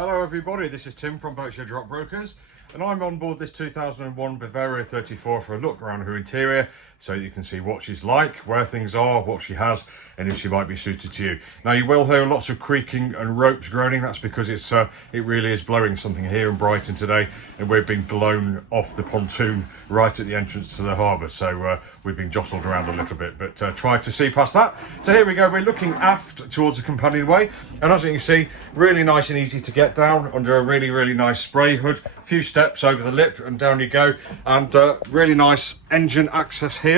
Hello everybody, this is Tim from Boatshed Brokers, and I'm on board this 2001 Bavaria 34 for a look around her interior so you can see what she's like, where things are, what she has, and if she might be suited to you. Now you will hear lots of creaking and ropes groaning. That's because it really is blowing something here in Brighton today, and we're being blown off the pontoon right at the entrance to the harbour, so we've been jostled around a little bit, but try to see past that. So here we go, we're looking aft towards the companionway, and as you can see, really nice and easy to get down under a really nice spray hood. A few steps over the lip and down you go, and really nice engine access here.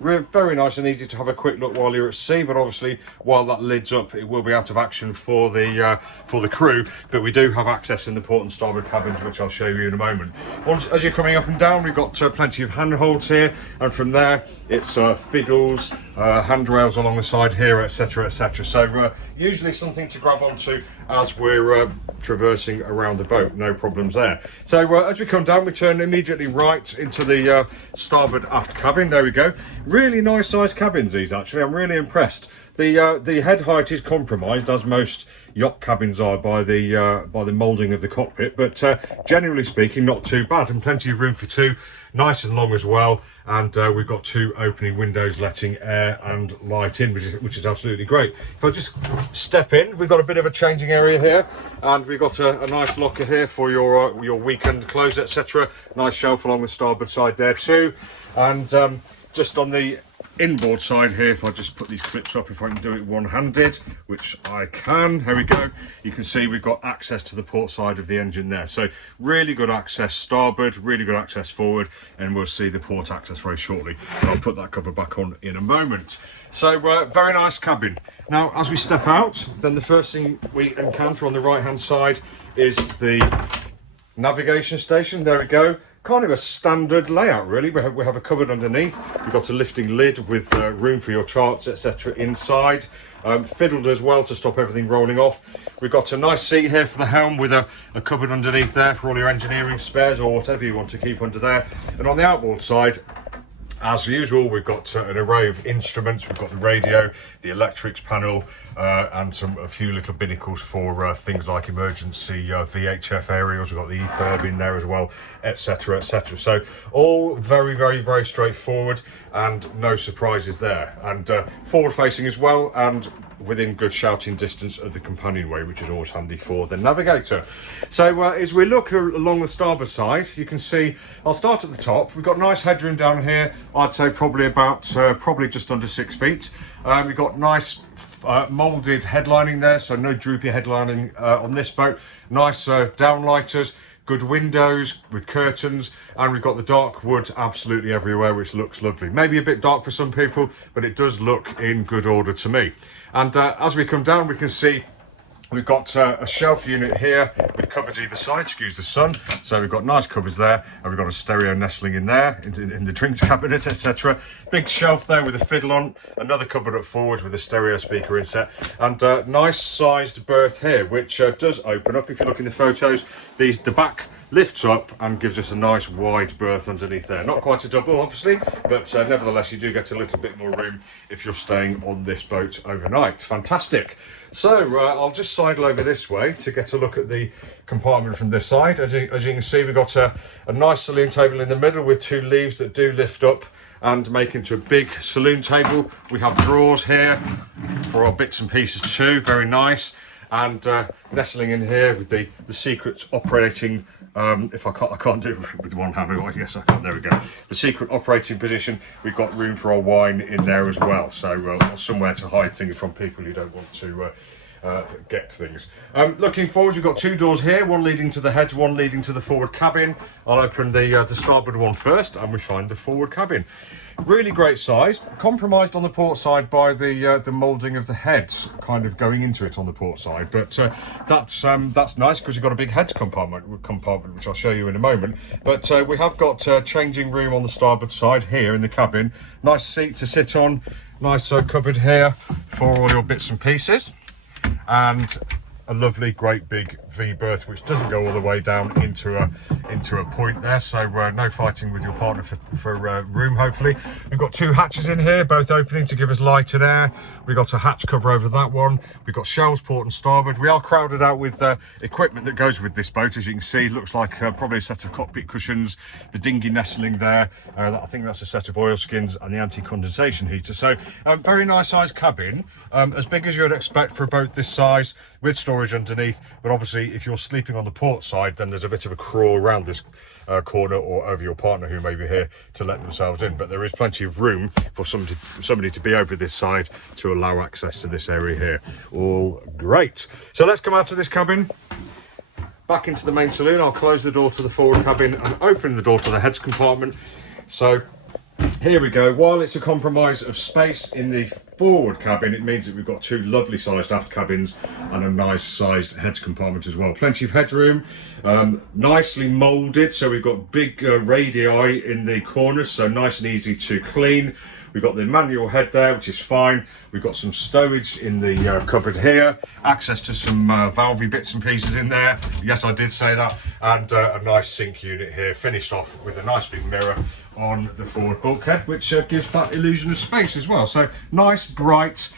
Very nice and easy to have a quick look while you're at sea, but obviously while that lid's up it will be out of action for the crew, but we do have access in the port and starboard cabins, which I'll show you in a moment. As you're coming up and down, we've got plenty of handholds here, and from there it's fiddles, handrails along the side here, etc, etc. So usually something to grab onto as we're traversing around the boat, no problems there. So as we come down, we turn immediately right into the starboard aft cabin. There we go. Really nice sized cabins these, actually. I'm really impressed. The head height is compromised, as most yacht cabins are, by the moulding of the cockpit, but generally speaking not too bad, and plenty of room for two, nice and long as well, and we've got two opening windows letting air and light in, which is absolutely great. If I just step in, we've got a bit of a changing area here, and we've got a nice locker here for your weekend clothes, etc. Nice shelf along the starboard side there too, and just on the inboard side here, if I just put these clips up, if I can do it one-handed, which I can, here we go, you can see we've got access to the port side of the engine there. So really good access starboard, really good access forward, and we'll see the port access very shortly, and I'll put that cover back on in a moment. So very nice cabin. Now as we step out, then the first thing we encounter on the right hand side is the navigation station. There we go. Kind of a standard layout really. We have a cupboard underneath, we've got a lifting lid with room for your charts, etc. inside, fiddled as well to stop everything rolling off. We've got a nice seat here for the helm with a cupboard underneath there for all your engineering spares or whatever you want to keep under there. And on the outboard side, as usual, we've got an array of instruments. We've got the radio, the electrics panel, and a few little binnacles for things like emergency VHF aerials. We've got the EPIRB in there as well, etc, etc. So all very straightforward, and no surprises there, and forward facing as well, and within good shouting distance of the companionway, which is always handy for the navigator. So as we look along the starboard side, you can see, I'll start at the top. We've got nice headroom down here. I'd say probably just under 6 feet. We've got nice moulded headlining there, so no droopy headlining on this boat. Nice downlighters, good windows with curtains, and we've got the dark wood absolutely everywhere, which looks lovely. Maybe a bit dark for some people, but it does look in good order to me. And as we come down, we can see we've got a shelf unit here with cupboards either side, excuse the sun. So we've got nice cupboards there, and we've got a stereo nestling in there, in the drinks cabinet, etc. Big shelf there with a fiddle on, another cupboard up forward with a stereo speaker inset, and nice sized berth here, which does open up. If you look in the photos, the back lifts up and gives us a nice wide berth underneath there. Not quite a double obviously, but nevertheless you do get a little bit more room if you're staying on this boat overnight. Fantastic. So I'll just sidle over this way to get a look at the compartment from this side. As you can see, we've got a nice saloon table in the middle with two leaves that do lift up and make into a big saloon table. We have drawers here for our bits and pieces too, very nice. And nestling in here with the secret operating, if I can't do it with one hand, I guess I can, there we go. The secret operating position, we've got room for our wine in there as well. So somewhere to hide things from people who don't want to get things. Looking forward, we've got two doors here, one leading to the heads, one leading to the forward cabin. I'll open the starboard one first, and we find the forward cabin. Really great size, compromised on the port side by the moulding of the heads kind of going into it on the port side, but that's nice because you've got a big heads compartment, which I'll show you in a moment. But we have got changing room on the starboard side here in the cabin. Nice seat to sit on, nice cupboard here for all your bits and pieces, and a lovely, great big V berth, which doesn't go all the way down into a point there. So no fighting with your partner for room, hopefully. We've got 2 hatches in here, both opening to give us light and air. We've got a hatch cover over that one. We've got shelves port and starboard. We are crowded out with equipment that goes with this boat, as you can see. Looks like probably a set of cockpit cushions, the dinghy nestling there. I think that's a set of oilskins and the anti-condensation heater. So very nice sized cabin, as big as you'd expect for a boat this size, with storage underneath. But obviously if you're sleeping on the port side, then there's a bit of a crawl around this corner or over your partner who may be here to let themselves in. But there is plenty of room for somebody to be over this side to allow access to this area here. All great. So let's come out of this cabin, back into the main saloon. I'll close the door to the forward cabin and open the door to the heads compartment. So here we go. While it's a compromise of space in the forward cabin, it means that we've got 2 lovely sized aft cabins and a nice sized heads compartment as well. Plenty of headroom, nicely moulded, so we've got big radii in the corners, so nice and easy to clean. We've got the manual head there, which is fine. We've got some stowage in the cupboard here, access to some valvey bits and pieces in there. Yes, I did say that. And a nice sink unit here, finished off with a nice big mirror on the forward bulkhead, which gives that illusion of space as well. So nice, bright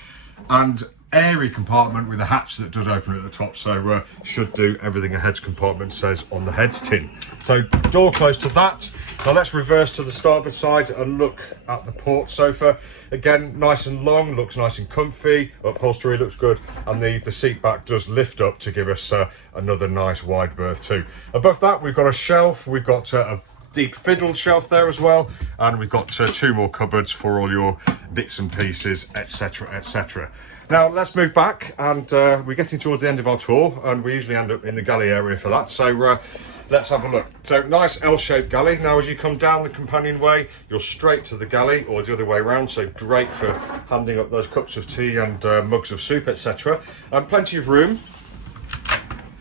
and airy compartment with a hatch that does open at the top, so should do everything a heads compartment says on the heads tin. So door closed to that. Now let's reverse to the starboard side and look at the port sofa. Again, nice and long, looks nice and comfy, upholstery looks good, and the seat back does lift up to give us another nice wide berth too. Above that we've got a shelf, we've got a deep fiddle shelf there as well, and we've got 2 more cupboards for all your bits and pieces, etc, etc. Now let's move back, and we're getting towards the end of our tour, and we usually end up in the galley area for that. So let's have a look. So nice L-shaped galley. Now as you come down the companionway, you're straight to the galley, or the other way around, so great for handing up those cups of tea and mugs of soup, etc. Plenty of room.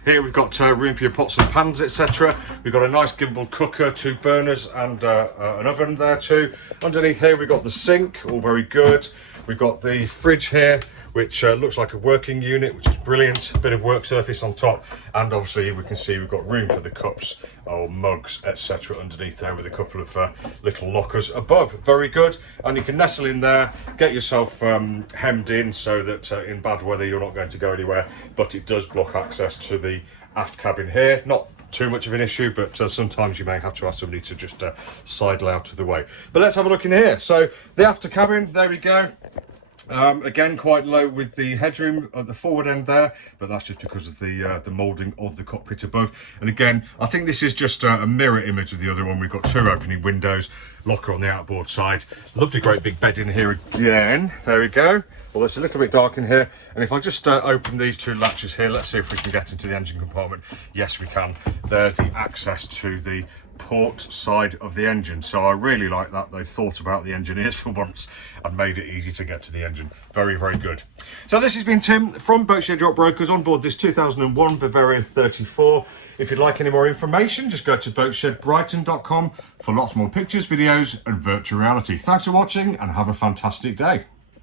Here we've got room for your pots and pans, etc. We've got a nice gimbal cooker, 2 burners and an oven there too. Underneath here we've got the sink, all very good. We've got the fridge here, which looks like a working unit, which is brilliant. A bit of work surface on top, and obviously we can see we've got room for the cups or mugs, etc. underneath there, with a couple of little lockers above. Very good. And you can nestle in there, get yourself hemmed in, so that in bad weather you're not going to go anywhere, but it does block access to the aft cabin here. Not too much of an issue, but sometimes you may have to ask somebody to just sidle out of the way. But let's have a look in here. So the after cabin, there we go. Again, quite low with the headroom at the forward end there, but that's just because of the moulding of the cockpit above. And again, I think this is just a mirror image of the other one. We've got 2 opening windows, locker on the outboard side. Lovely great big bed in here again. There we go. Well, it's a little bit dark in here, and if I just open these 2 latches here, let's see if we can get into the engine compartment. Yes, we can. There's the access to the port side of the engine, so I really like that they've thought about the engineers for once and made it easy to get to the engine. Very, very good. So this has been Tim from Boatshed Yacht Brokers on board this 2001 Bavaria 34. If you'd like any more information, just go to boatshedbrighton.com for lots more pictures, videos and virtual reality. Thanks for watching and have a fantastic day.